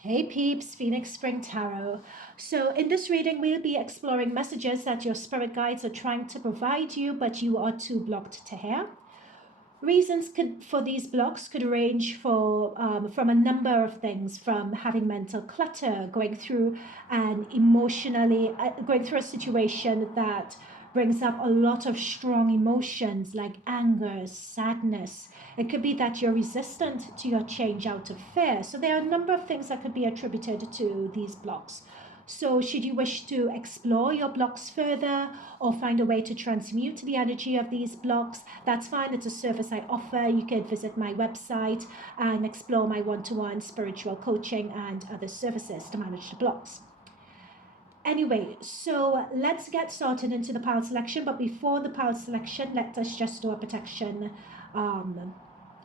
Hey peeps, Phoenix Spring Tarot. So in this reading, we'll be exploring messages that your spirit guides are trying to provide you, but you are too blocked to hear. Reasons for these blocks could range from a number of things, from having mental clutter, going through a situation that brings up a lot of strong emotions like anger, sadness. It could be that you're resistant to your change out of fear. So there are a number of things that could be attributed to these blocks. So should you wish to explore your blocks further or find a way to transmute the energy of these blocks, that's fine. It's a service I offer. You can visit my website and explore my one-to-one spiritual coaching and other services to manage the blocks. Anyway, so let's get started into the pile selection. But before the pile selection, let us just do a protection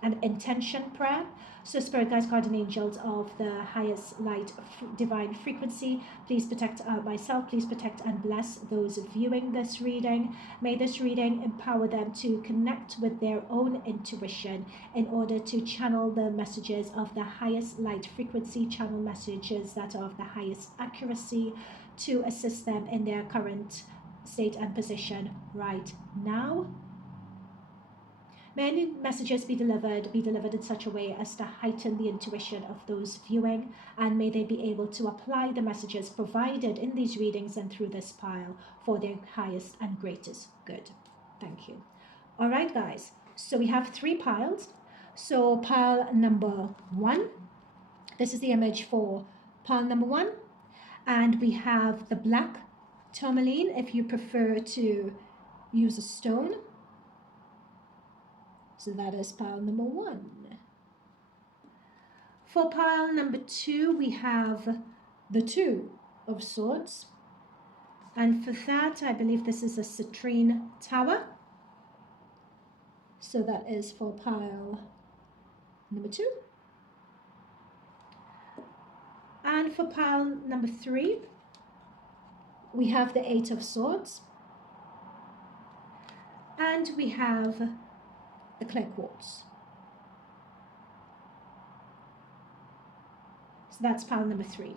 an intention prayer. So spirit guides, guardian angels of the highest light, divine frequency, please protect myself, please protect and bless those viewing this reading. May this reading empower them to connect with their own intuition in order to channel the messages of the highest light frequency, channel messages that are of the highest accuracy to assist them in their current state and position right now. May any messages be delivered in such a way as to heighten the intuition of those viewing, and may they be able to apply the messages provided in these readings and through this pile for their highest and greatest good. Thank you. All right, guys. So we have 3 piles. So pile number 1. This is the image for pile number 1. And we have the black tourmaline if you prefer to use a stone. So that is pile number 1. For pile number 2, we have the 2 of swords. And for that, I believe this is a citrine tower. So that is for pile number 2. And for pile number 3, we have the 8 of swords. And we have the clear quartz. So that's pile number 3.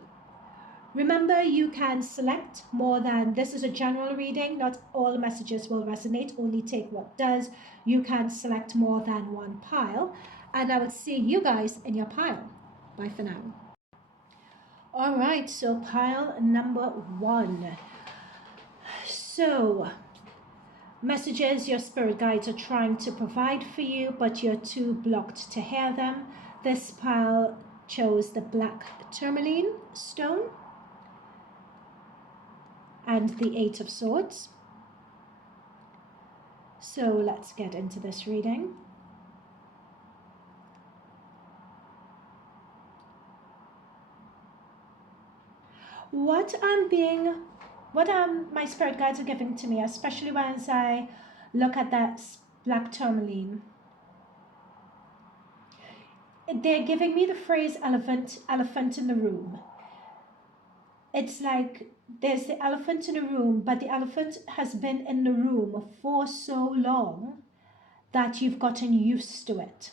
Remember, you can select more than, this is a general reading, not all messages will resonate, only take what does. You can select more than one pile, and I will see you guys in your pile. Bye for now. All right, so pile number 1. So messages your spirit guides are trying to provide for you, but you're too blocked to hear them. This pile chose the black tourmaline stone and the 8 of swords. So let's get into this reading. What my spirit guides are giving to me, especially once I look at that black tourmaline, they're giving me the phrase elephant in the room. It's like there's the elephant in the room, but the elephant has been in the room for so long that you've gotten used to it,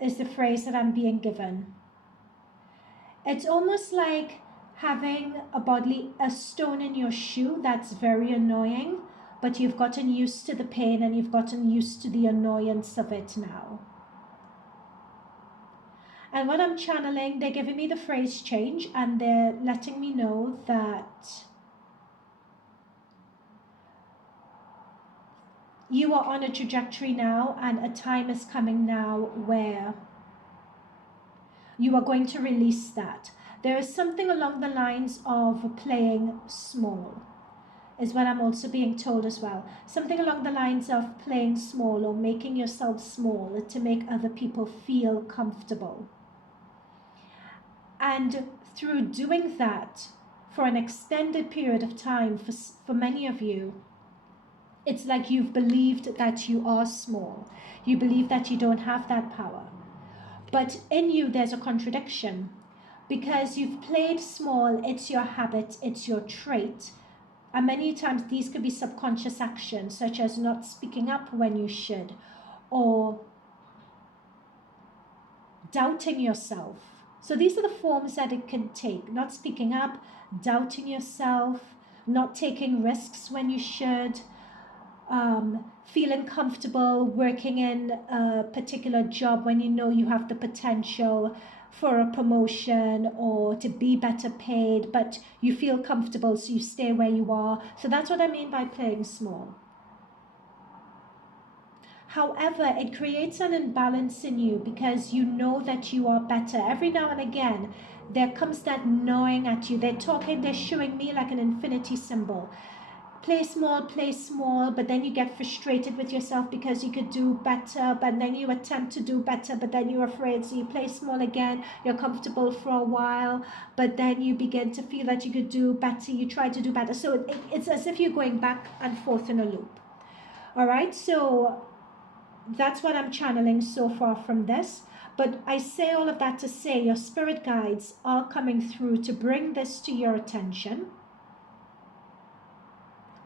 is the phrase that I'm being given. It's almost like having a stone in your shoe that's very annoying, but you've gotten used to the pain and you've gotten used to the annoyance of it now. And what I'm channeling, they're giving me the phrase change, and they're letting me know that you are on a trajectory now, and a time is coming now where you are going to release that. There is something along the lines of playing small, is what I'm also being told as well. Something along the lines of playing small or making yourself small to make other people feel comfortable. And through doing that for an extended period of time, for many of you, it's like you've believed that you are small. You believe that you don't have that power. But in you, there's a contradiction, because you've played small. It's your habit, it's your trait. And many times these could be subconscious actions, such as not speaking up when you should, or doubting yourself, So these are the forms that it can take. Not speaking up, doubting yourself, not taking risks when you should, feeling comfortable working in a particular job when you know you have the potential for a promotion or to be better paid, but you feel comfortable, so you stay where you are. So that's what I mean by playing small. However, it creates an imbalance in you because you know that you are better. Every now and again, there comes that gnawing at you. They're talking, they're showing me like an infinity symbol. Play small, but then you get frustrated with yourself because you could do better, but then you attempt to do better, but then you're afraid, so you play small again. You're comfortable for a while, but then you begin to feel that you could do better. You try to do better. So it's as if you're going back and forth in a loop. All right, so that's what I'm channeling so far from this. But I say all of that to say your spirit guides are coming through to bring this to your attention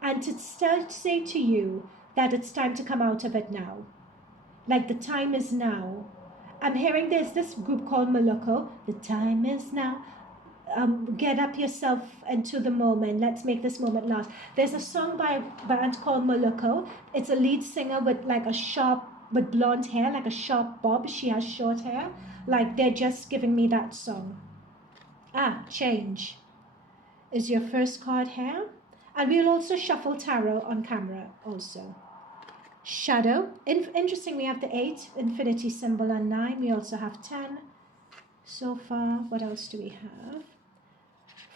and to say to you that it's time to come out of it now. Like the time is now. I'm hearing there's this group called Moloko. The time is now. Get up yourself into the moment. Let's make this moment last. There's a song by a band called Moloko. It's a lead singer with like a sharp, with blonde hair, like a sharp bob. She has short hair. Like they're just giving me that song. Change is your first card here. And we'll also shuffle tarot on camera also. Shadow. Interesting, we have the 8, infinity symbol, and 9. We also have 10 so far. What else do we have?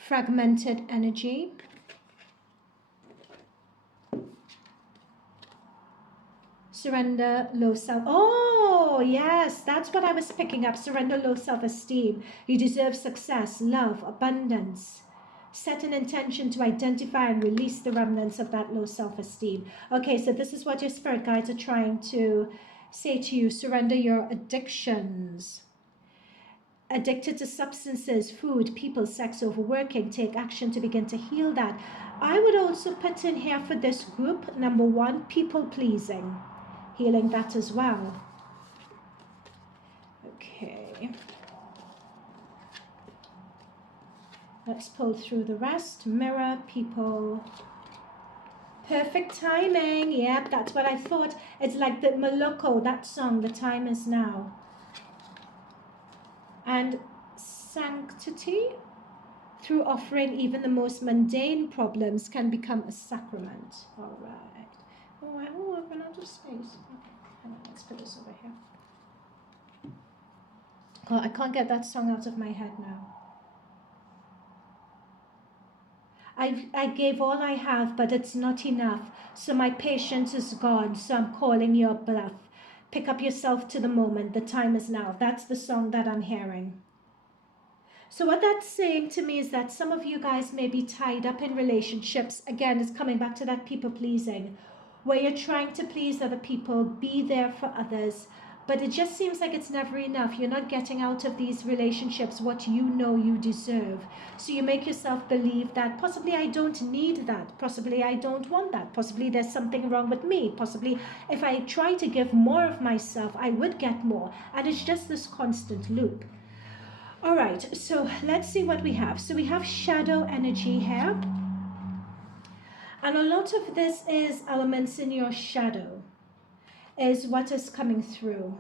Fragmented energy. Surrender, low self. Oh, yes, that's what I was picking up. Surrender, low self-esteem. You deserve success, love, abundance. Set an intention to identify and release the remnants of that low self-esteem. Okay, so this is what your spirit guides are trying to say to you. Surrender your addictions. Addicted to substances, food, people, sex, overworking. Take action to begin to heal that. I would also put in here for this group, number 1, people pleasing. Healing that as well. Okay. Let's pull through the rest. Mirror, people. Perfect timing. Yep, that's what I thought. It's like the Moloko, that song, The Time Is Now. And sanctity. Through offering even the most mundane problems can become a sacrament. All right. Oh, I've run out of space. Okay, let's put this over here. Oh, I can't get that song out of my head now. I gave all I have, but it's not enough. So my patience is gone. So I'm calling your bluff. Pick up yourself to the moment. The time is now. That's the song that I'm hearing. So what that's saying to me is that some of you guys may be tied up in relationships. Again, it's coming back to that people pleasing, where you're trying to please other people, be there for others, but it just seems like it's never enough. You're not getting out of these relationships what you know you deserve. So you make yourself believe that possibly I don't need that, possibly I don't want that, possibly there's something wrong with me, possibly if I try to give more of myself, I would get more. And it's just this constant loop. All right, so let's see what we have. So we have shadow energy here. And a lot of this is elements in your shadow, is what is coming through.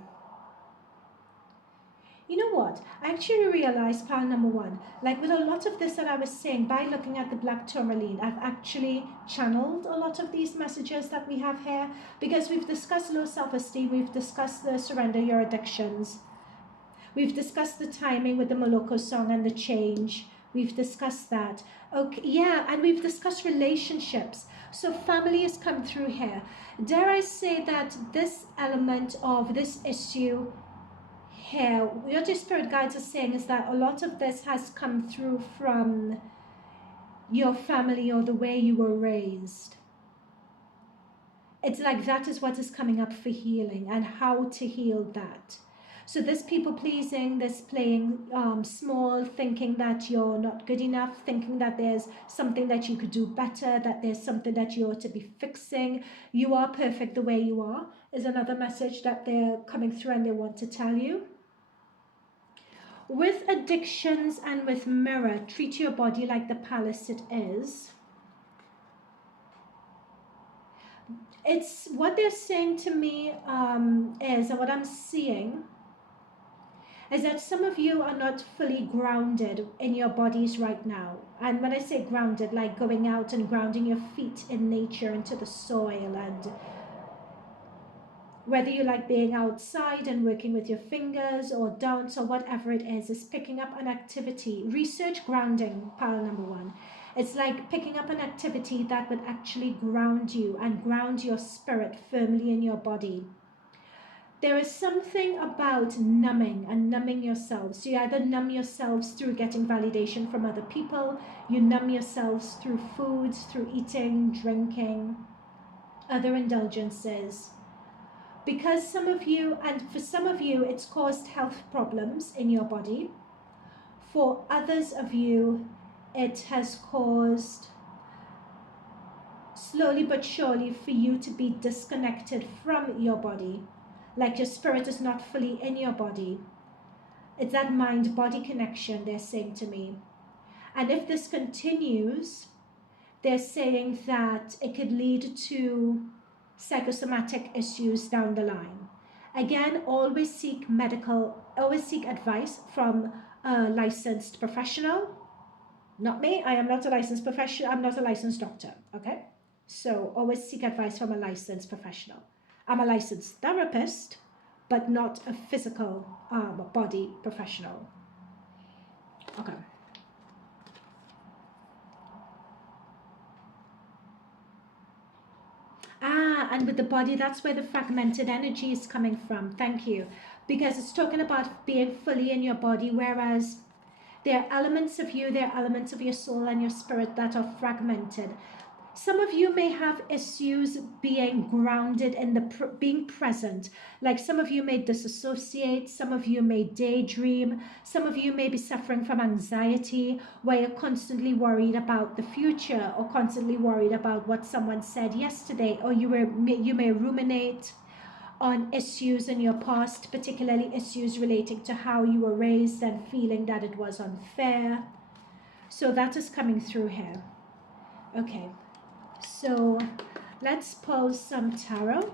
You know what? I actually realized, pile number 1, like with a lot of this that I was saying, by looking at the black tourmaline, I've actually channeled a lot of these messages that we have here, because we've discussed low self-esteem, we've discussed the surrender your addictions, we've discussed the timing with the Moloko song and the change. We've discussed that. Okay, yeah, and we've discussed relationships. So family has come through here. Dare I say that this element of this issue here, what your spirit guides are saying is that a lot of this has come through from your family or the way you were raised. It's like that is what is coming up for healing and how to heal that. So this people pleasing, this playing small, thinking that you're not good enough, thinking that there's something that you could do better, that there's something that you ought to be fixing. You are perfect the way you are, is another message that they're coming through and they want to tell you. With addictions and with mirror, treat your body like the palace it is. It's what they're saying to me is, and what I'm seeing is that some of you are not fully grounded in your bodies right now. And when I say grounded, like going out and grounding your feet in nature, into the soil, and whether you like being outside and working with your fingers or dance or whatever it is picking up an activity. Research grounding, pile number one. It's like picking up an activity that would actually ground you and ground your spirit firmly in your body. There is something about numbing and numbing yourselves. So you either numb yourselves through getting validation from other people, you numb yourselves through foods, through eating, drinking, other indulgences. Because some of you, and for some of you, it's caused health problems in your body. For others of you, it has caused, slowly but surely, for you to be disconnected from your body. Like your spirit is not fully in your body. It's that mind-body connection, they're saying to me. And if this continues, they're saying that it could lead to psychosomatic issues down the line. Again, always seek advice from a licensed professional. Not me, I am not a licensed professional, I'm not a licensed doctor, okay? So always seek advice from a licensed professional. I'm a licensed therapist, but not a physical body professional. Okay. And with the body, that's where the fragmented energy is coming from. Thank you. Because it's talking about being fully in your body, whereas there are elements of you, there are elements of your soul and your spirit that are fragmented. Some of you may have issues being grounded in being present. Like some of you may disassociate, some of you may daydream, some of you may be suffering from anxiety, where you're constantly worried about the future or constantly worried about what someone said yesterday, or you may ruminate on issues in your past, particularly issues relating to how you were raised and feeling that it was unfair. So that is coming through here. Okay. So let's pull some tarot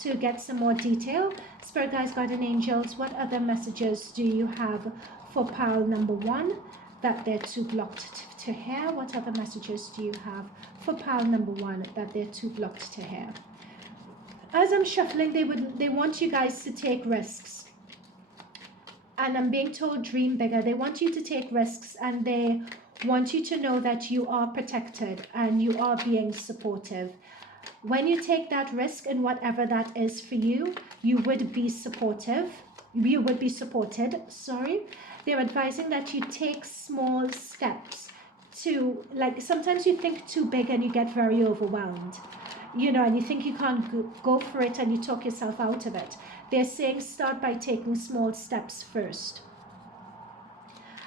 to get some more detail. Spirit guides, guardian angels, what other messages do you have for pile number one that they're too blocked to hear? What other messages do you have for pile number one that they're too blocked to hear? As I'm shuffling, they want you guys to take risks. And I'm being told dream bigger. They want you to take risks, and they want you to know that you are protected and you are being supportive. When you take that risk, and whatever that is for you, you would be supported, sorry. They're advising that you take small steps to, like, sometimes you think too big and you get very overwhelmed, you know, and you think you can't go for it and you talk yourself out of it. They're saying start by taking small steps first.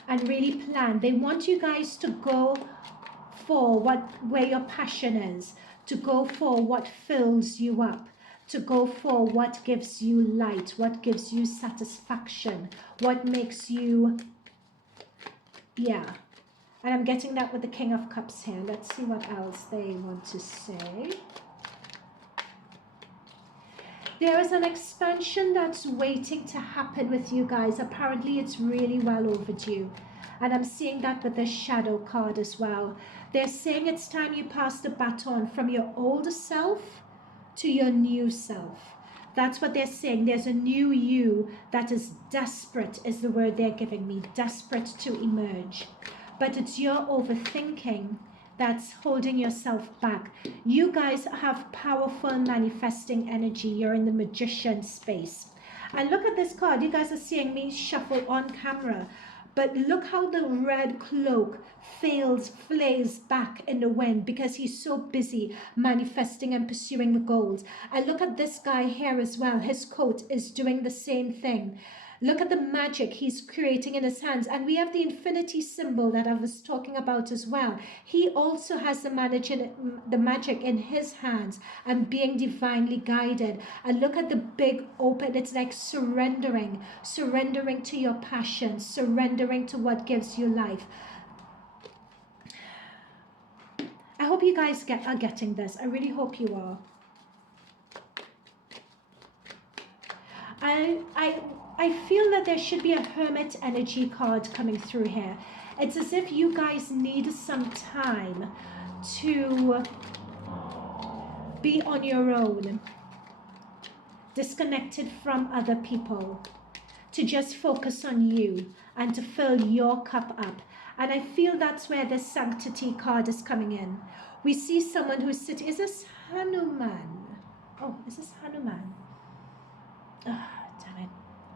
And really plan. They want you guys to go for where your passion is, to go for what fills you up, to go for what gives you light, what gives you satisfaction, what makes you, yeah. And I'm getting that with the King of Cups here. Let's see what else they want to say. There is an expansion that's waiting to happen with you guys. Apparently, it's really well overdue. And I'm seeing that with the shadow card as well. They're saying it's time you pass the baton from your older self to your new self. That's what they're saying. There's a new you that is desperate, is the word they're giving me. Desperate to emerge. But it's your overthinking that's holding yourself back. You guys have powerful manifesting energy. You're in the magician space. And look at this card. You guys are seeing me shuffle on camera. But look how the red cloak flays back in the wind because he's so busy manifesting and pursuing the goals. And look at this guy here as well. His coat is doing the same thing. Look at the magic he's creating in his hands. And we have the infinity symbol that I was talking about as well. He also has the magic in his hands and being divinely guided. And look at the big open, it's like surrendering to your passion, surrendering to what gives you life. I hope you guys are getting this. I really hope you are. I feel that there should be a hermit energy card coming through here. It's as if you guys need some time to be on your own, disconnected from other people, to just focus on you and to fill your cup up. And I feel that's where the sanctity card is coming in. We see someone who's sitting. Is this Hanuman? Oh, is this Hanuman? Damn it.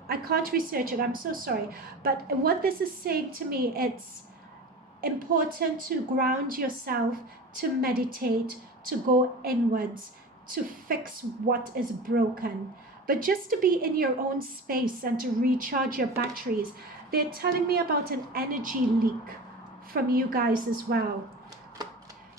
I can't research it. I'm so sorry. But what this is saying to me, it's important to ground yourself, to meditate, to go inwards, to fix what is broken. But just to be in your own space and to recharge your batteries. They're telling me about an energy leak from you guys as well.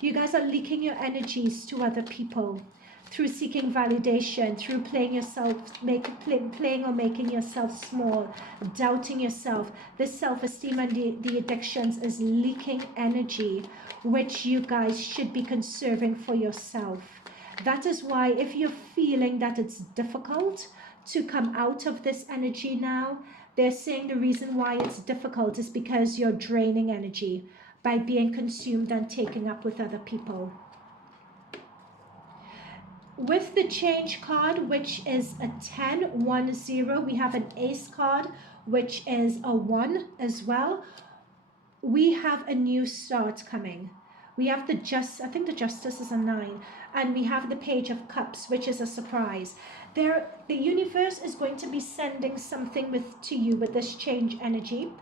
You guys are leaking your energies to other people through seeking validation, through playing yourself, playing or making yourself small, doubting yourself. This self-esteem and the addictions is leaking energy, which you guys should be conserving for yourself. That is why if you're feeling that it's difficult to come out of this energy now, they're saying the reason why it's difficult is because you're draining energy by being consumed and taken up with other people. With the change card, which is a 10, 1, 0, we have an ace card, which is a 1 as well. We have a new start coming. We have I think the Justice is a 9, and we have the Page of Cups, which is a surprise. The universe is going to be sending something to you with this change energy.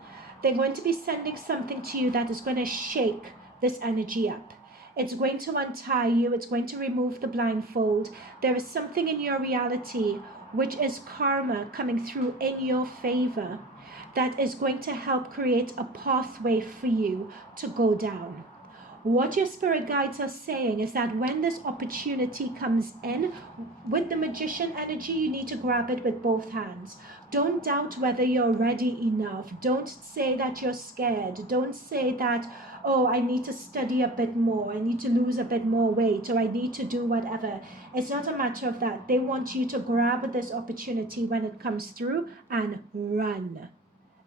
They're going to be sending something to you that is going to shake this energy up. It's going to untie you. It's going to remove the blindfold. There is something in your reality, which is karma coming through in your favor, that is going to help create a pathway for you to go down. What your spirit guides are saying is that when this opportunity comes in, with the magician energy, you need to grab it with both hands. Don't doubt whether you're ready enough. Don't say that you're scared. Don't say that, oh, I need to study a bit more. I need to lose a bit more weight, or I need to do whatever. It's not a matter of that. They want you to grab this opportunity when it comes through and run.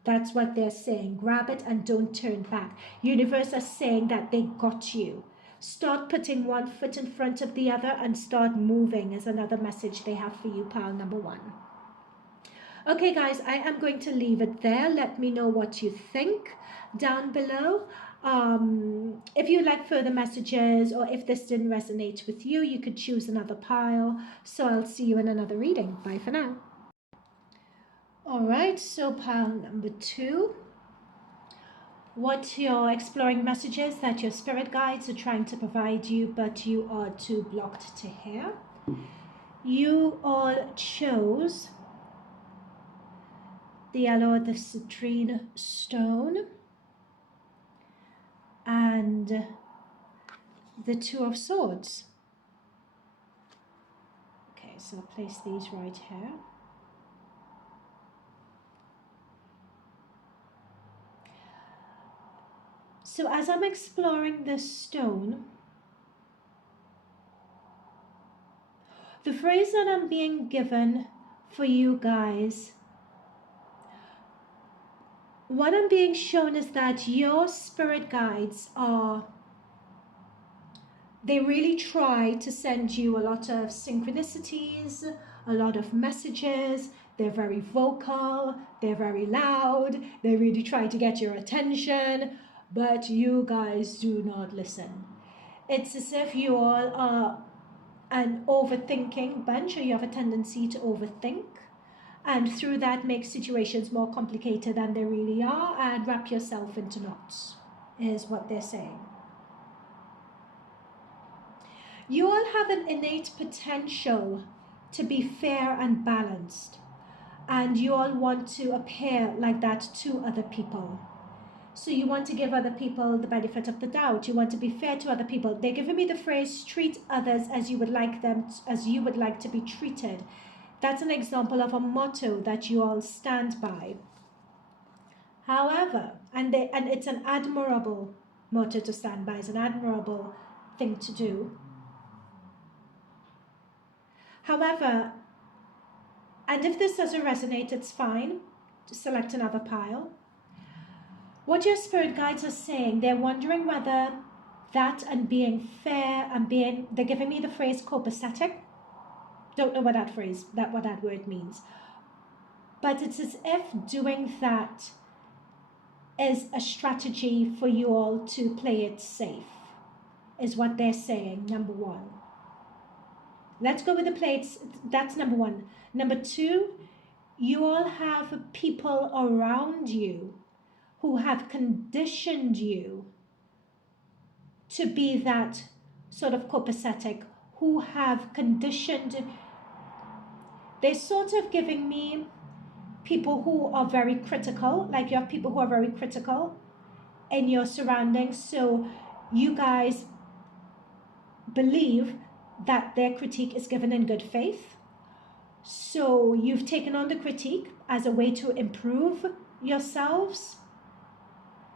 That's what they're saying. Grab it and don't turn back. Universe is saying that they got you. Start putting one foot in front of the other and start moving is another message they have for you, pile number 1. Okay, guys, I am going to leave it there. Let me know what you think down below. If you like further messages, or if this didn't resonate with you, you could choose another pile. So I'll see you in another reading. Bye for now. Alright, so pile number 2. What your exploring messages that your spirit guides are trying to provide you, but you are too blocked to hear. You all chose the yellow, the citrine stone, and the 2 of swords. Okay, so I'll place these right here. So as I'm exploring this stone, the phrase that I'm being given for you guys, what I'm being shown is that your spirit guides they really try to send you a lot of synchronicities, a lot of messages. They're very vocal, they're very loud, they really try to get your attention. But you guys do not listen. It's as if you all are an overthinking bunch, or you have a tendency to overthink, and through that make situations more complicated than they really are, and wrap yourself into knots, is what they're saying. You all have an innate potential to be fair and balanced. and you all want to appear like that to other people. So you want to give other people the benefit of the doubt. You want to be fair to other people. They're giving me the phrase, treat others as you would like to be treated. That's an example of a motto that you all stand by. However, and it's an admirable motto to stand by. It's an admirable thing to do. However, and if this doesn't resonate, it's fine. Just select another pile. What your spirit guides are saying, they're wondering whether that and being fair and they're giving me the phrase copacetic. Don't know what what that word means. But it's as if doing that is a strategy for you all to play it safe, is what they're saying, number one. Let's go with the plates. That's number one. Number two, you all have people around you who have conditioned you to be that sort of copacetic, who have conditioned. They're sort of giving me people who are very critical, like you have people who are very critical in your surroundings. So you guys believe that their critique is given in good faith. So you've taken on the critique as a way to improve yourselves.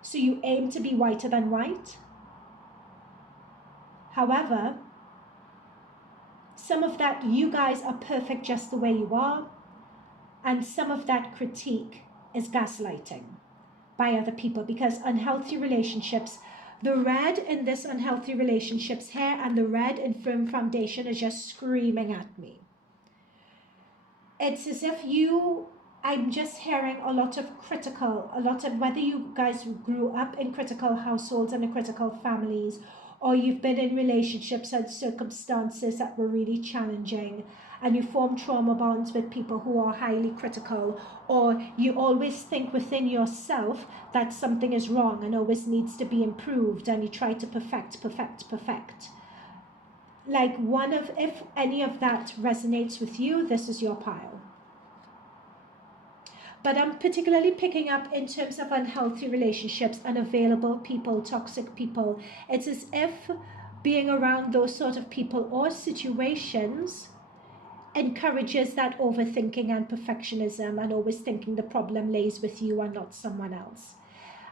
So you aim to be whiter than white. However, some of that, you guys are perfect just the way you are. And some of that critique is gaslighting by other people, because unhealthy relationships, the red in this unhealthy relationships here and the red in firm foundation is just screaming at me. It's as if I'm just hearing a lot of whether you guys grew up in critical households and in critical families, or you've been in relationships and circumstances that were really challenging, and you form trauma bonds with people who are highly critical, or you always think within yourself that something is wrong and always needs to be improved, and you try to perfect. Like if any of that resonates with you, this is your pile. But I'm particularly picking up in terms of unhealthy relationships, unavailable people, toxic people. It's as if being around those sort of people or situations encourages that overthinking and perfectionism, and always thinking the problem lays with you and not someone else.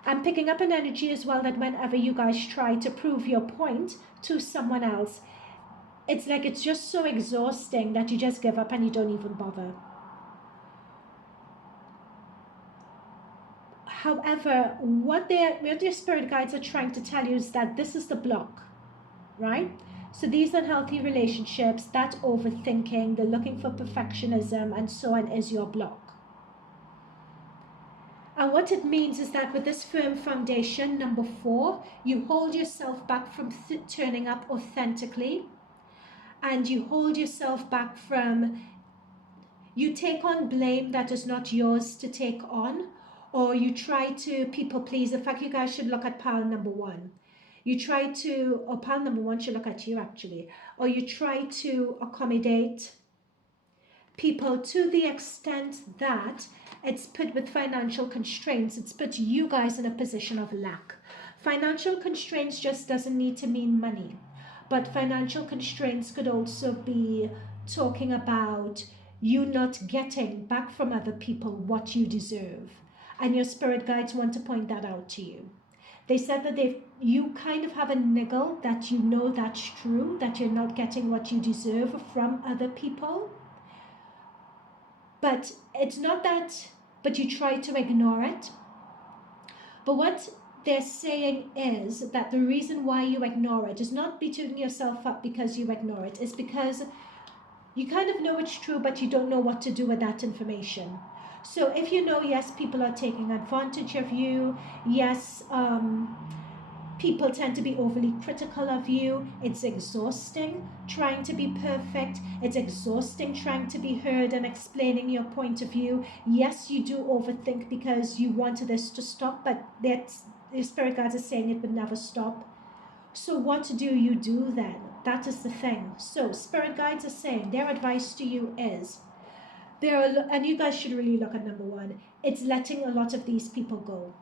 I'm picking up an energy as well that whenever you guys try to prove your point to someone else, it's like it's just so exhausting that you just give up and you don't even bother. However, what your spirit guides are trying to tell you is that this is the block, right? So these unhealthy relationships, that overthinking, the looking for perfectionism and so on is your block. And what it means is that with this firm foundation, number 4, you hold yourself back from turning up authentically, and you hold yourself back from, you take on blame that is not yours to take on, or you try to people please. In fact, you guys should look at pile number 1. You try to, or pile number 1 should look at you actually, or you try to accommodate people to the extent that it's put with financial constraints. It's put you guys in a position of lack. Financial constraints just doesn't need to mean money, but financial constraints could also be talking about you not getting back from other people what you deserve. And your spirit guides want to point that out to you. They said that you kind of have a niggle that you know that's true, that you're not getting what you deserve from other people. But it's not that, but you try to ignore it. But what they're saying is that the reason why you ignore it is not beating yourself up because you ignore it. It's because you kind of know it's true, but you don't know what to do with that information. So if you know, yes, people are taking advantage of you, yes, people tend to be overly critical of you, it's exhausting trying to be perfect, it's exhausting trying to be heard and explaining your point of view. Yes, you do overthink because you wanted this to stop, but the spirit guides are saying it would never stop. So what do you do then? That is the thing. So spirit guides are saying their advice to you is, and you guys should really look at number one. It's letting a lot of these people go.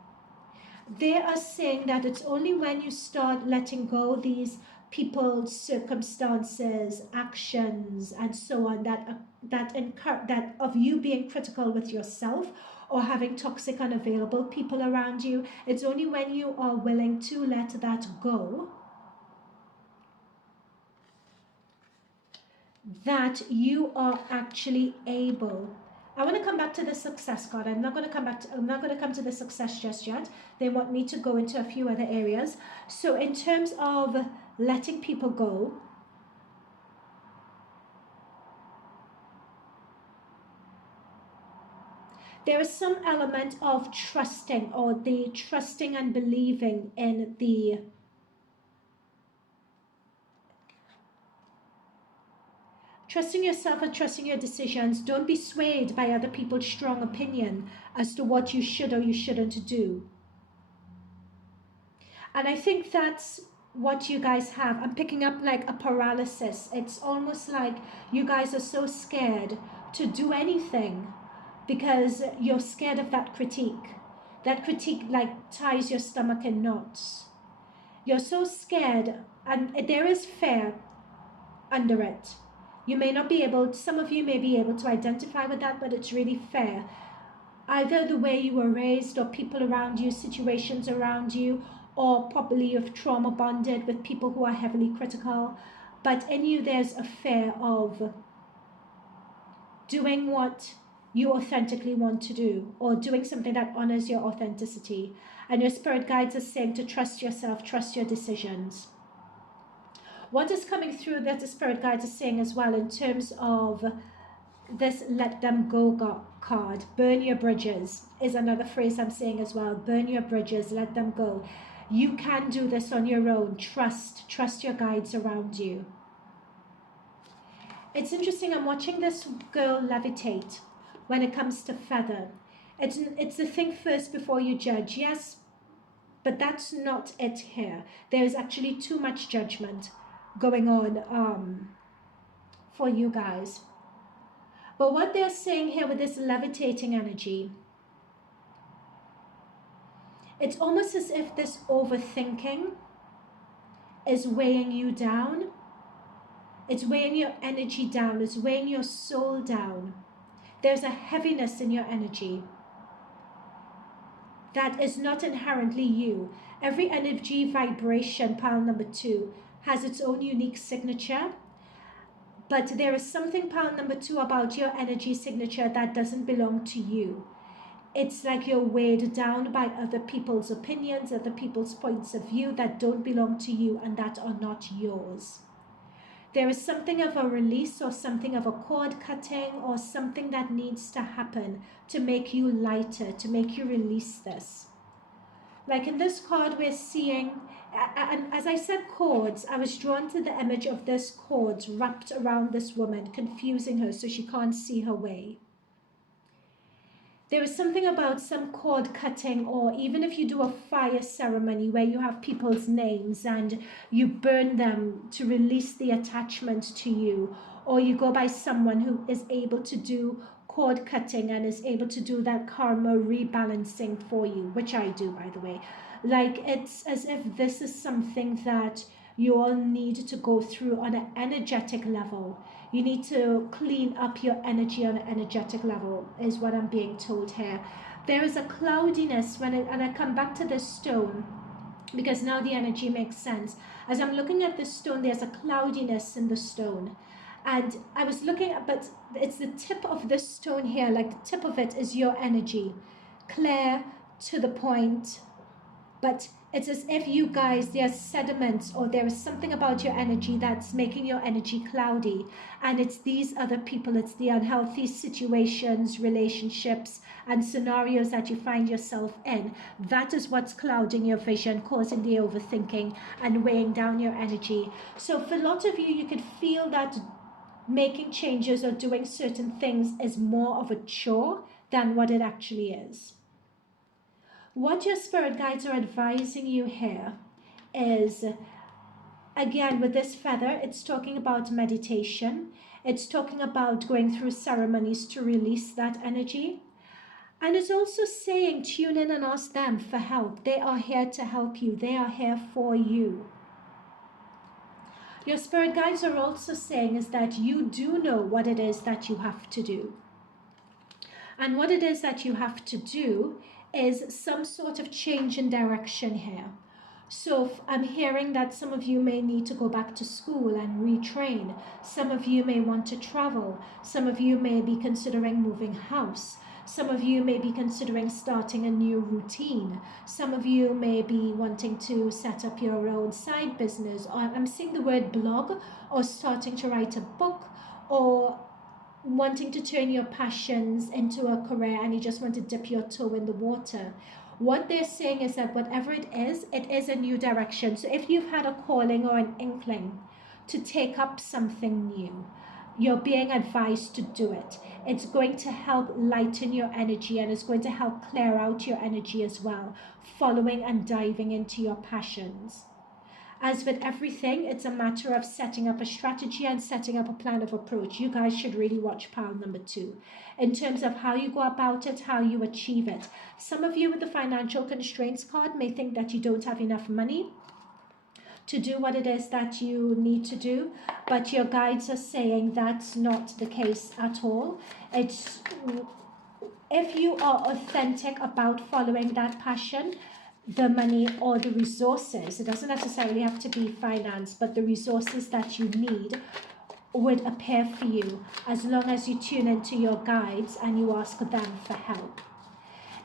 They are saying that it's only when you start letting go these people, circumstances, actions, and so on, that of you being critical with yourself or having toxic, unavailable people around you. It's only when you are willing to let that go that you are actually able. I want to come back to the success card. I'm not going to come to the success just yet. They want me to go into a few other areas. So in terms of letting people go, there is some element of trusting, or the trusting and believing in the trusting yourself and trusting your decisions. Don't be swayed by other people's strong opinion as to what you should or you shouldn't do. And I think that's what you guys have. I'm picking up like a paralysis. It's almost like you guys are so scared to do anything because you're scared of that critique. That critique like ties your stomach in knots. You're so scared, and there is fear under it. You may not be able, some of you may be able to identify with that, but it's really fair. Either the way you were raised, or people around you, situations around you, or probably you've trauma bonded with people who are heavily critical. But in you, there's a fear of doing what you authentically want to do, or doing something that honors your authenticity. And your spirit guides are saying to trust yourself, trust your decisions. What is coming through that the spirit guides are saying as well in terms of this let them go card, burn your bridges, is another phrase I'm saying as well. Burn your bridges, let them go. You can do this on your own. Trust your guides around you. It's interesting, I'm watching this girl levitate when it comes to feather. It's the thing first before you judge, yes, but that's not it here. There's actually too much judgment going on for you guys. But what they're saying here with this levitating energy, it's almost as if this overthinking is weighing you down. It's weighing your energy down. It's weighing your soul down. There's a heaviness in your energy that is not inherently you. Every energy vibration, pile number 2, has its own unique signature. But there is something, pile number 2, about your energy signature that doesn't belong to you. It's like you're weighed down by other people's opinions, other people's points of view that don't belong to you and that are not yours. There is something of a release, or something of a cord cutting, or something that needs to happen to make you lighter, to make you release this. Like in this card we're seeing, and as I said cords, I was drawn to the image of this cords wrapped around this woman, confusing her so she can't see her way. There is something about some cord cutting, or even if you do a fire ceremony where you have people's names and you burn them to release the attachment to you, or you go by someone who is able to do cord cutting and is able to do that karma rebalancing for you, which I do, by the way. Like, it's as if this is something that you all need to go through on an energetic level. You need to clean up your energy on an energetic level, is what I'm being told here. There is a cloudiness and I come back to this stone because now the energy makes sense. As I'm looking at this stone, there's a cloudiness in the stone. And I was looking at, but it's the tip of this stone here, like the tip of it is your energy. Clear, to the point, but it's as if you guys, there's sediments, or there is something about your energy that's making your energy cloudy. And it's these other people, it's the unhealthy situations, relationships, and scenarios that you find yourself in. That is what's clouding your vision, causing the overthinking and weighing down your energy. So for a lot of you, you could feel that making changes or doing certain things is more of a chore than what it actually is. What your spirit guides are advising you here is, again, with this feather, it's talking about meditation. It's talking about going through ceremonies to release that energy. And it's also saying, tune in and ask them for help. They are here to help you. They are here for you. Your spirit guides are also saying is that you do know what it is that you have to do. And what it is that you have to do is some sort of change in direction here. So I'm hearing that some of you may need to go back to school and retrain. Some of you may want to travel. Some of you may be considering moving house. Some of you may be considering starting a new routine. Some of you may be wanting to set up your own side business. Or I'm seeing the word blog, or starting to write a book, or wanting to turn your passions into a career and you just want to dip your toe in the water. What they're saying is that whatever it is a new direction. So if you've had a calling or an inkling to take up something new, you're being advised to do it. It's going to help lighten your energy, and it's going to help clear out your energy as well, following and diving into your passions. As with everything, it's a matter of setting up a strategy and setting up a plan of approach. You guys should really watch pile number 2 in terms of how you go about it, how you achieve it. Some of you with the financial constraints card may think that you don't have enough money to do what it is that you need to do, but your guides are saying that's not the case at all. It's if you are authentic about following that passion, the money or the resources, it doesn't necessarily have to be finance, but the resources that you need would appear for you as long as you tune into your guides and you ask them for help.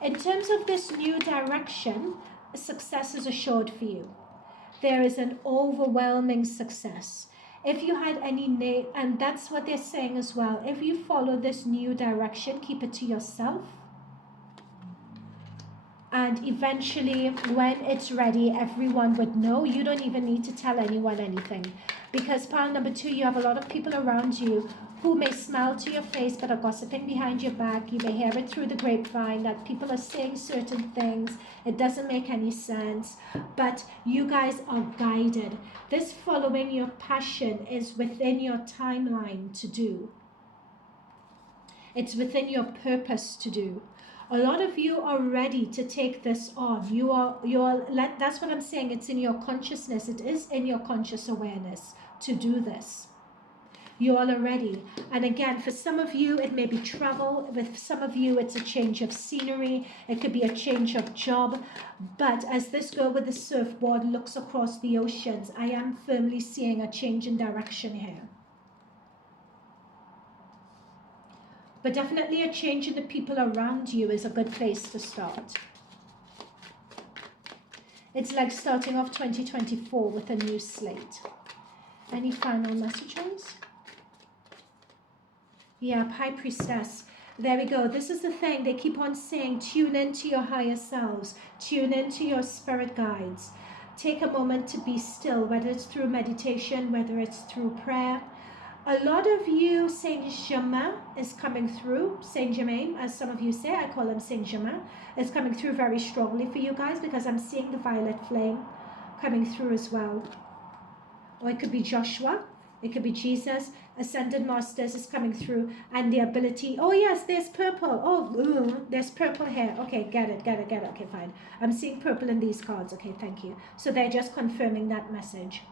In terms of this new direction, success is assured for you. There is an overwhelming success. If you had any and that's what they're saying as well, if you follow this new direction, keep it to yourself. And eventually, when it's ready, everyone would know. You don't even need to tell anyone anything. Because pile number 2, you have a lot of people around you who may smile to your face but are gossiping behind your back. You may hear it through the grapevine that people are saying certain things. It doesn't make any sense. But you guys are guided. This following your passion is within your timeline to do. It's within your purpose to do. A lot of you are ready to take this on. That's what I'm saying. It's in your consciousness. It is in your conscious awareness to do this. You all are ready. And again, for some of you, it may be travel. With some of you, it's a change of scenery. It could be a change of job. But as this girl with the surfboard looks across the oceans, I am firmly seeing a change in direction here. But definitely a change in the people around you is a good place to start. It's like starting off 2024 with a new slate. Any final messages? Yeah, High Priestess. There we go. This is the thing. They keep on saying, tune into your higher selves. Tune into your spirit guides. Take a moment to be still, whether it's through meditation, whether it's through prayer. A lot of you, Saint Germain is coming through. Saint Germain, as some of you say, I call him Saint Germain, is coming through very strongly for you guys because I'm seeing the violet flame coming through as well. Or it could be Joshua, it could be Jesus, Ascended Masters is coming through, and the ability, oh yes, there's purple, there's purple here, okay, get it, okay, fine. I'm seeing purple in these cards, okay, thank you. So they're just confirming that message.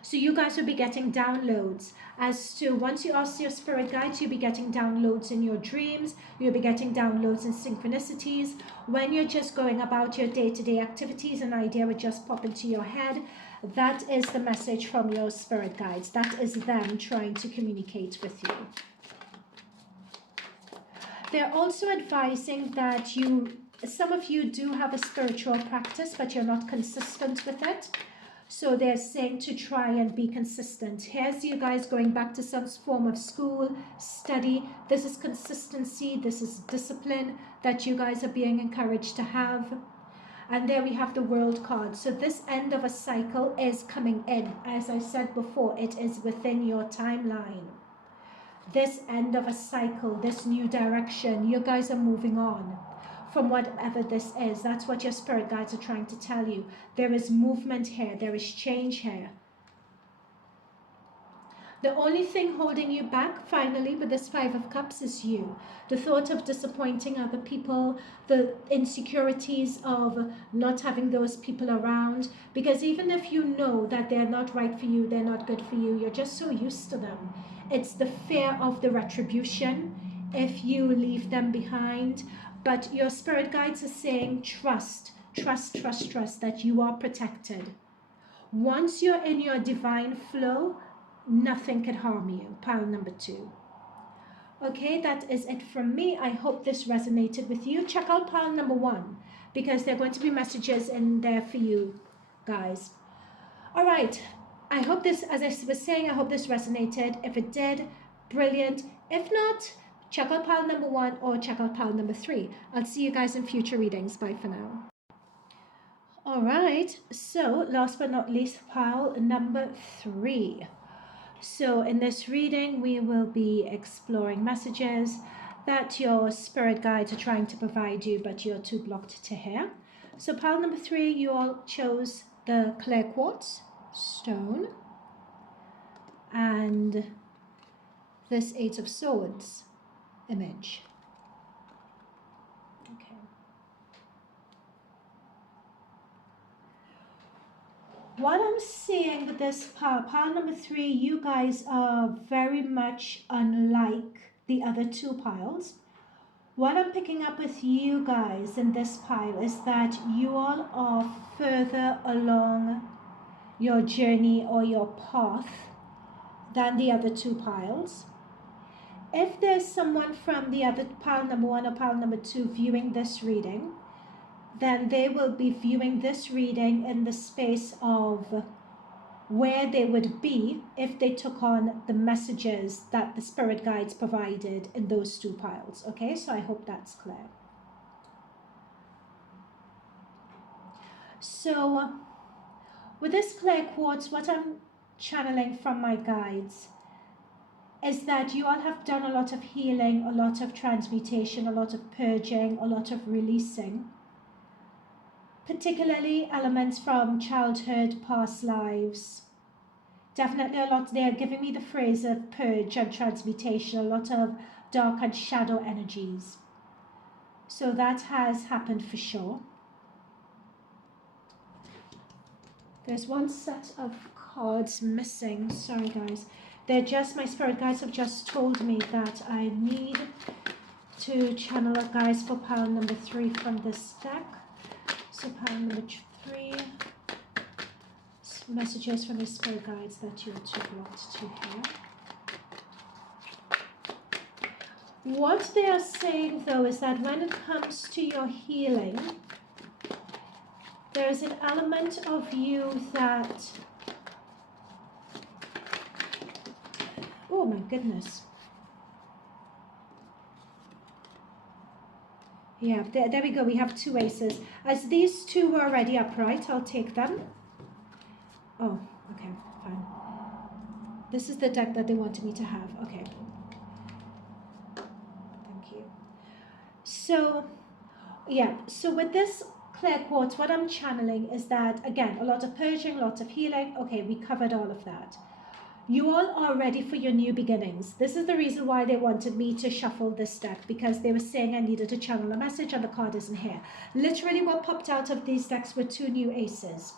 So you guys will be getting downloads as to, once you ask your spirit guides, you'll be getting downloads in your dreams, you'll be getting downloads in synchronicities. When you're just going about your day-to-day activities, an idea would just pop into your head. That is the message from your spirit guides. That is them trying to communicate with you. They're also advising that some of you do have a spiritual practice, but you're not consistent with it. So they're saying to try and be consistent. Here's you guys going back to some form of school, study. This is consistency. This is discipline that you guys are being encouraged to have. And there we have the World card. So this end of a cycle is coming in. As I said before, it is within your timeline. This end of a cycle, this new direction, you guys are moving on from whatever this is. That's what your spirit guides are trying to tell you. There is movement here. There is change here. The only thing holding you back, finally, with this Five of Cups is you. The thought of disappointing other people, the insecurities of not having those people around. Because even if you know that they're not right for you, they're not good for you, you're just so used to them. It's the fear of the retribution if you leave them behind. But your spirit guides are saying, trust, trust, trust, trust that you are protected. Once you're in your divine flow, nothing can harm you. Pile number 2. Okay, that is it from me. I hope this resonated with you. Check out pile number 1 because there are going to be messages in there for you guys. All right. I hope this, as I was saying, I hope this resonated. If it did, brilliant. If not, check out pile number 1 or check out pile number 3. I'll see you guys in future readings. Bye for now. All right. So last but not least, pile number 3. So in this reading, we will be exploring messages that your spirit guides are trying to provide you, but you're too blocked to hear. So pile number 3, you all chose the clear quartz stone and this 8 of Swords image. Okay. What I'm seeing with this pile number 3, you guys are very much unlike the other 2 piles. What I'm picking up with you guys in this pile is that you all are further along your journey or your path than the other 2 piles. If there's someone from the other pile number 1 or pile number 2 viewing this reading, then they will be viewing this reading in the space of where they would be if they took on the messages that the spirit guides provided in those 2 piles. Okay, so I hope that's clear. So with this clear quartz, what I'm channeling from my guides is that you all have done a lot of healing, a lot of transmutation, a lot of purging, a lot of releasing. Particularly elements from childhood, past lives. Definitely a lot, they're giving me the phrase of purge and transmutation, a lot of dark and shadow energies. So that has happened for sure. There's one set of cards missing. Sorry guys. They're just, my spirit guides have just told me that I need to channel a guys for pile number 3 from this deck. So pile number 3, messages from the spirit guides that you're too blocked to hear. What they are saying though is that when it comes to your healing, there is an element of you that, oh my goodness. Yeah, there we go. We have 2 aces. As these 2 were already upright, I'll take them. Oh, okay, fine. This is the deck that they wanted me to have. Okay. Thank you. So, yeah. So with this clear quartz, what I'm channeling is that, again, a lot of purging, lots of healing. Okay, we covered all of that. You all are ready for your new beginnings. This is the reason why they wanted me to shuffle this deck, because they were saying I needed to channel a message and the card isn't here. Literally what popped out of these decks were 2 new aces.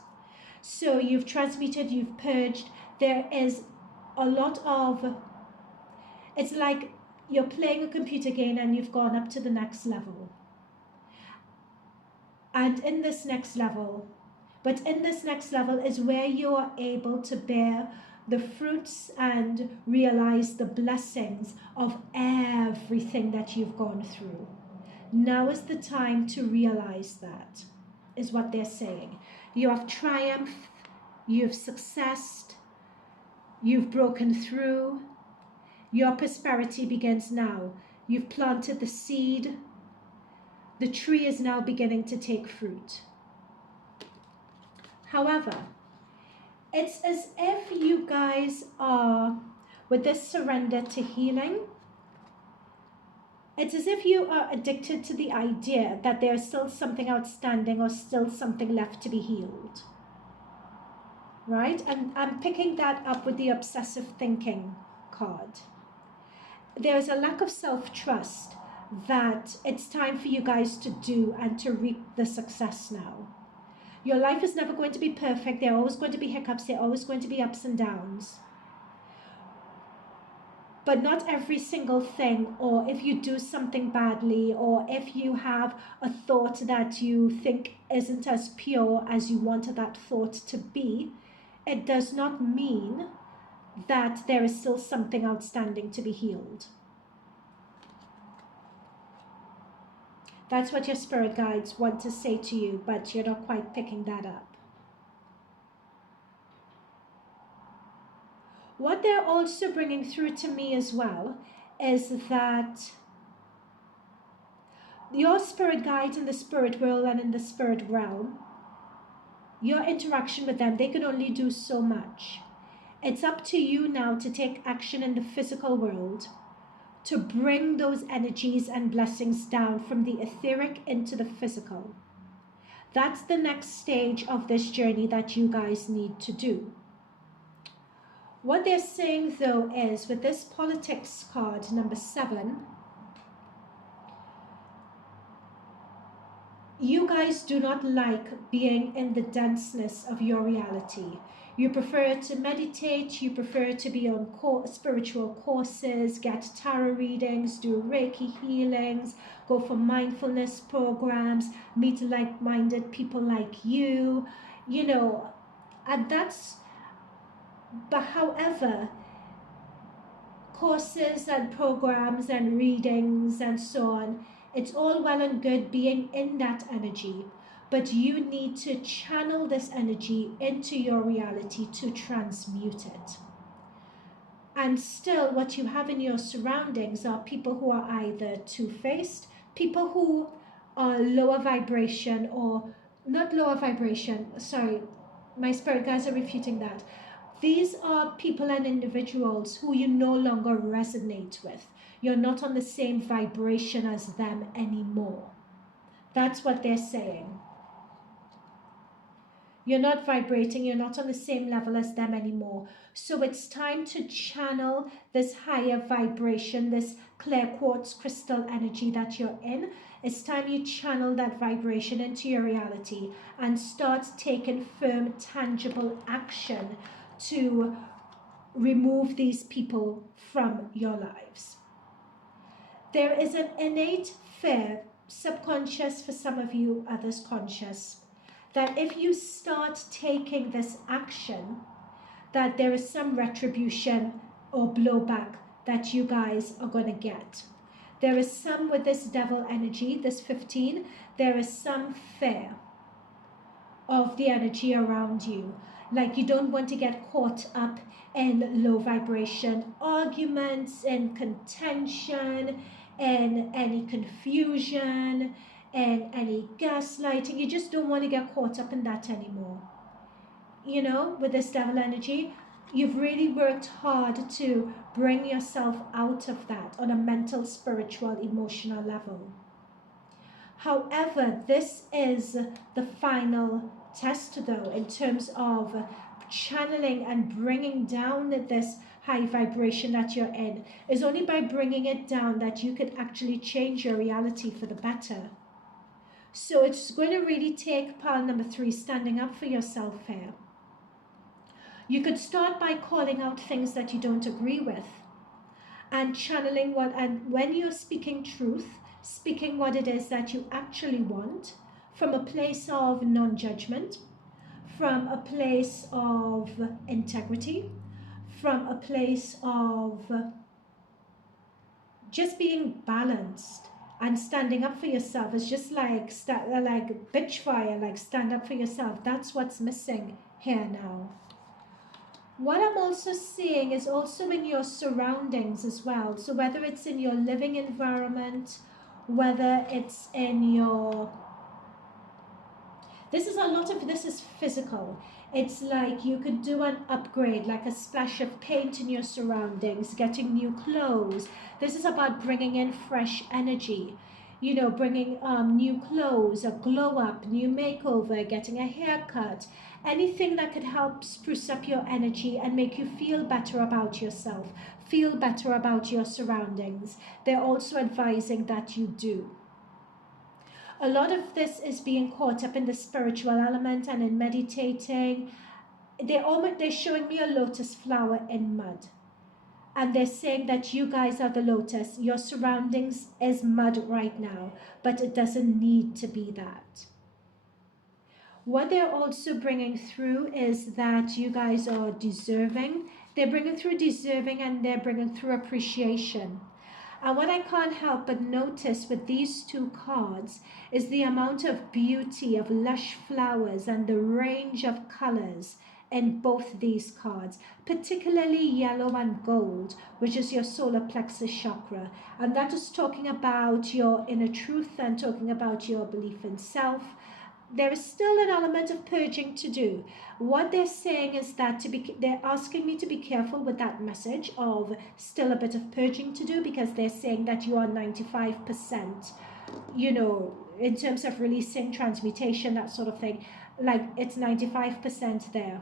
So you've transmuted, you've purged. There is a lot of, it's like you're playing a computer game and you've gone up to the next level. And in this next level, is where you are able to bear the fruits and realize the blessings of everything that you've gone through. Now is the time to realize that, is what they're saying. You have triumphed, you've successed, you've broken through. Your prosperity begins now. You've planted the seed. The tree is now beginning to take fruit. However, it's as if you guys are, with this surrender to healing, it's as if you are addicted to the idea that there's still something outstanding or still something left to be healed. right? And I'm picking that up with the obsessive thinking card. There's a lack of self-trust that it's time for you guys to do and to reap the success now. Your life is never going to be perfect. There are always going to be hiccups. There are always going to be ups and downs. But not every single thing, or if you do something badly, or if you have a thought that you think isn't as pure as you wanted that thought to be, it does not mean that there is still something outstanding to be healed. That's what your spirit guides want to say to you, but you're not quite picking that up. What they're also bringing through to me as well is that your spirit guides in the spirit world and in the spirit realm, your interaction with them, they can only do so much. It's up to you now to take action in the physical world, to bring those energies and blessings down from the etheric into the physical. That's the next stage of this journey that you guys need to do. What they're saying though is, with this politics card, number 7, you guys do not like being in the denseness of your reality. You prefer to meditate, you prefer to be on spiritual courses, get tarot readings, do Reiki healings, go for mindfulness programs, meet like-minded people like you, you know, and that's, but however, courses and programs and readings and so on, it's all well and good being in that energy, but you need to channel this energy into your reality to transmute it. And still, what you have in your surroundings are people who are either two-faced, people who are lower vibration, or not lower vibration, sorry, my spirit guides are refuting that. These are people and individuals who you no longer resonate with. You're not on the same vibration as them anymore. That's what they're saying. You're not vibrating, you're not on the same level as them anymore. So it's time to channel this higher vibration, this clear quartz crystal energy that you're in. It's time you channel that vibration into your reality and start taking firm, tangible action to remove these people from your lives. There is an innate fear, subconscious for some of you, others conscious, that if you start taking this action, that there is some retribution or blowback that you guys are going to get. There is some, with this devil energy, this 15, there is some fear of the energy around you. Like you don't want to get caught up in low vibration arguments and contention and any confusion and any gaslighting. You just don't want to get caught up in that anymore. You know, with this devil energy, you've really worked hard to bring yourself out of that on a mental, spiritual, emotional level. However, this is the final test though, in terms of channeling and bringing down this high vibration that you're in. Is only by bringing it down that you could actually change your reality for the better. So it's going to really take pile number 3, standing up for yourself here. You could start by calling out things that you don't agree with and channeling what, and when you're speaking truth, speaking what it is that you actually want from a place of non-judgment, from a place of integrity, from a place of just being balanced and standing up for yourself. It's just like bitch fire, like stand up for yourself. That's what's missing here now. What I'm also seeing is also in your surroundings as well. So whether it's in your living environment, whether it's in your... This is physical. It's like you could do an upgrade, like a splash of paint in your surroundings, getting new clothes. This is about bringing in fresh energy. you know, bringing new clothes, a glow up, new makeover, getting a haircut, anything that could help spruce up your energy and make you feel better about yourself, feel better about your surroundings. They're also advising that you do. A lot of this is being caught up in the spiritual element and in meditating. They're showing me a lotus flower in mud. And they're saying that you guys are the lotus. Your surroundings is mud right now, but it doesn't need to be that. What they're also bringing through is that you guys are deserving. They're bringing through deserving, and they're bringing through appreciation. And what I can't help but notice with these two cards is the amount of beauty, of lush flowers, and the range of colors in both these cards, particularly yellow and gold, which is your solar plexus chakra. And that is talking about your inner truth and talking about your belief in self. There is still an element of purging to do. What they're saying is that they're asking me to be careful with that message of still a bit of purging to do, because they're saying that you are 95%, you know, in terms of releasing, transmutation, that sort of thing. Like, it's 95% there.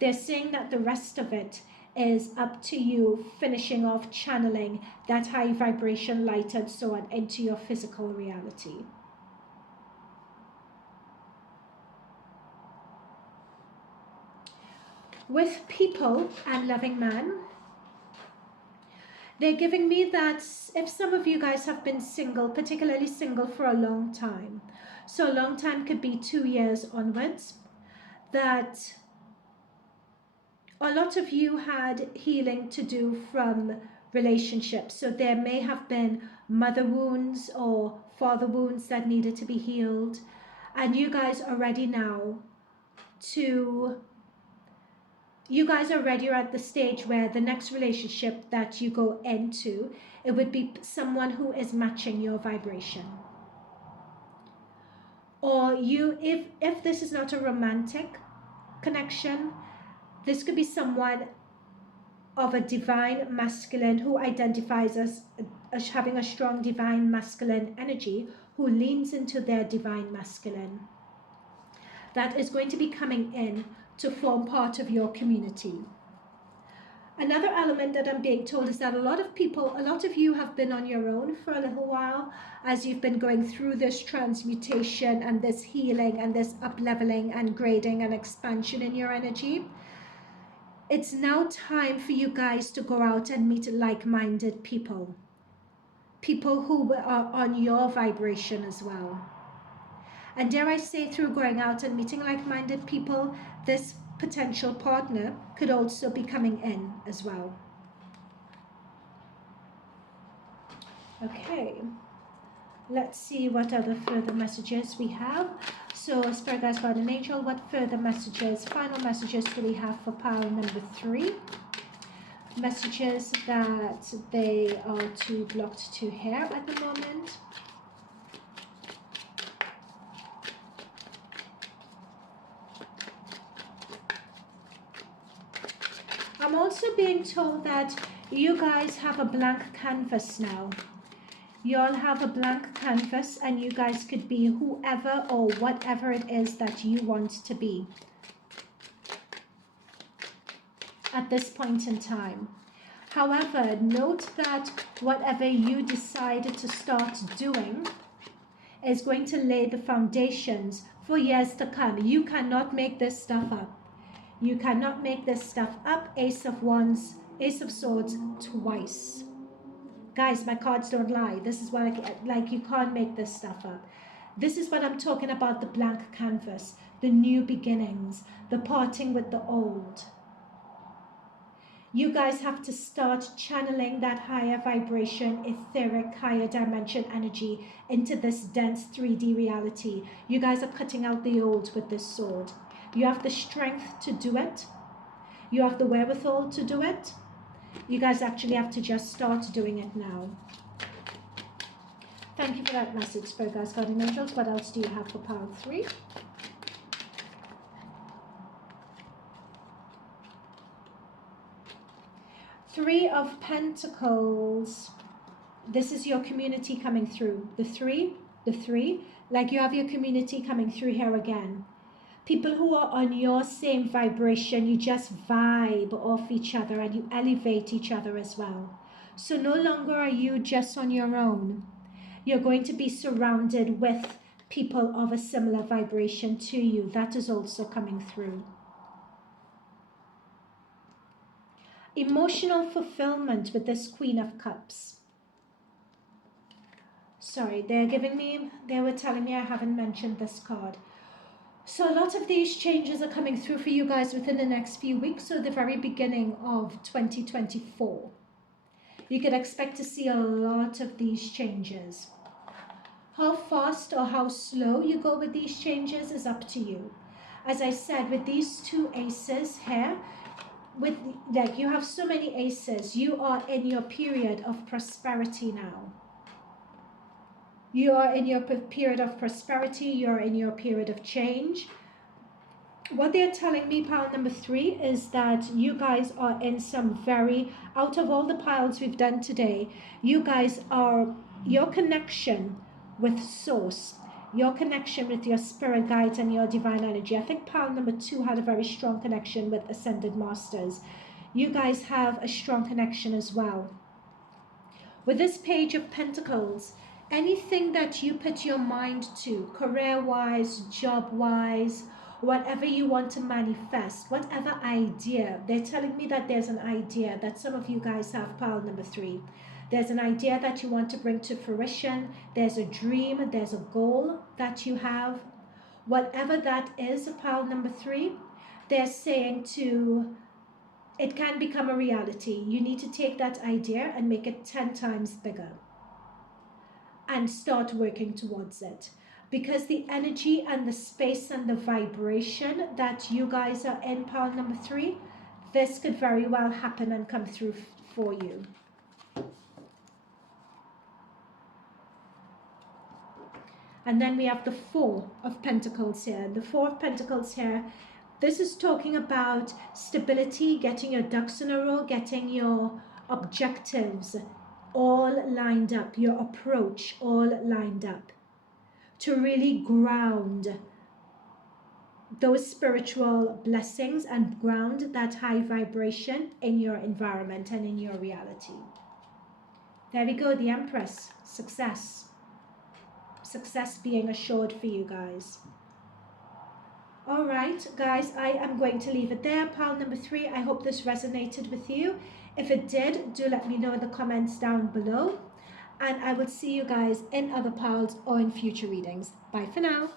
They're saying that the rest of it is up to you finishing off channeling that high vibration light and so on into your physical reality. With people and loving man, they're giving me that if some of you guys have been single, particularly single for a long time, so a long time could be 2 years onwards, that a lot of you had healing to do from relationships. So there may have been mother wounds or father wounds that needed to be healed, and you guys are ready now to... You guys are ready at the stage where the next relationship that you go into, it would be someone who is matching your vibration. Or you, if this is not a romantic connection, this could be someone of a divine masculine who identifies as having a strong divine masculine energy, who leans into their divine masculine. That is going to be coming in to form part of your community. Another element that I'm being told is that a lot of you have been on your own for a little while as you've been going through this transmutation and this healing and this up-leveling and grading and expansion in your energy. It's now time for you guys to go out and meet like-minded people. People who are on your vibration as well. And dare I say, through going out and meeting like-minded people, this potential partner could also be coming in as well. Okay, let's see what other further messages we have. So, Spirit Guides, Guardian Angel, what further messages, final messages do we have for pile number 3? Messages that they are too blocked to hear at the moment. I'm also being told that you guys have a blank canvas now. You all have a blank canvas and you guys could be whoever or whatever it is that you want to be at this point in time. However, note that whatever you decide to start doing is going to lay the foundations for years to come. You cannot make this stuff up. You cannot make this stuff up. Ace of Wands, Ace of Swords twice. Guys, my cards don't lie. This is what you can't make this stuff up. This is what I'm talking about, the blank canvas, the new beginnings, the parting with the old. You guys have to start channeling that higher vibration, etheric, higher dimension energy into this dense 3D reality. You guys are cutting out the old with this sword. You have the strength to do it. You have the wherewithal to do it. You guys actually have to just start doing it now. Thank you for that message, Spirit Guides, Guardian Angels. What else do you have for pile 3? Three of Pentacles. This is your community coming through. The three, like you have your community coming through here again. People who are on your same vibration, you just vibe off each other and you elevate each other as well. So no longer are you just on your own. You're going to be surrounded with people of a similar vibration to you. That is also coming through. Emotional fulfillment with this Queen of Cups. Sorry, they were telling me I haven't mentioned this card. So a lot of these changes are coming through for you guys within the next few weeks, so the very beginning of 2024. You can expect to see a lot of these changes. How fast or how slow you go with these changes is up to you. As I said, with these two aces here, like you have so many aces, you are in your period of prosperity now. You are in your period of prosperity, you're in your period of change. What they're telling me, pile number 3, is that you guys are in some very, out of all the piles we've done today, you guys are, your connection with source, your connection with your spirit guides and your divine energy. I think pile number 2 had a very strong connection with ascended masters. You guys have a strong connection as well. With this Page of Pentacles, anything that you put your mind to, career-wise, job-wise, whatever you want to manifest, whatever idea, they're telling me that there's an idea that some of you guys have, pile number 3. There's an idea that you want to bring to fruition. There's a dream, there's a goal that you have. Whatever that is, pile number 3, they're saying it can become a reality. You need to take that idea and make it 10 times bigger and start working towards it, because the energy and the space and the vibration that you guys are in, pile number 3, this could very well happen and come through for you. And then we have the 4 of Pentacles here. The 4 of Pentacles here, this is talking about stability, getting your ducks in a row, getting your objectives all lined up, your approach all lined up, to really ground those spiritual blessings and ground that high vibration in your environment and in your reality. There we go, the Empress, success. Success being assured for you guys. All right, guys, I am going to leave it there. Pile number 3, I hope this resonated with you. If it did, do let me know in the comments down below. And I will see you guys in other piles or in future readings. Bye for now.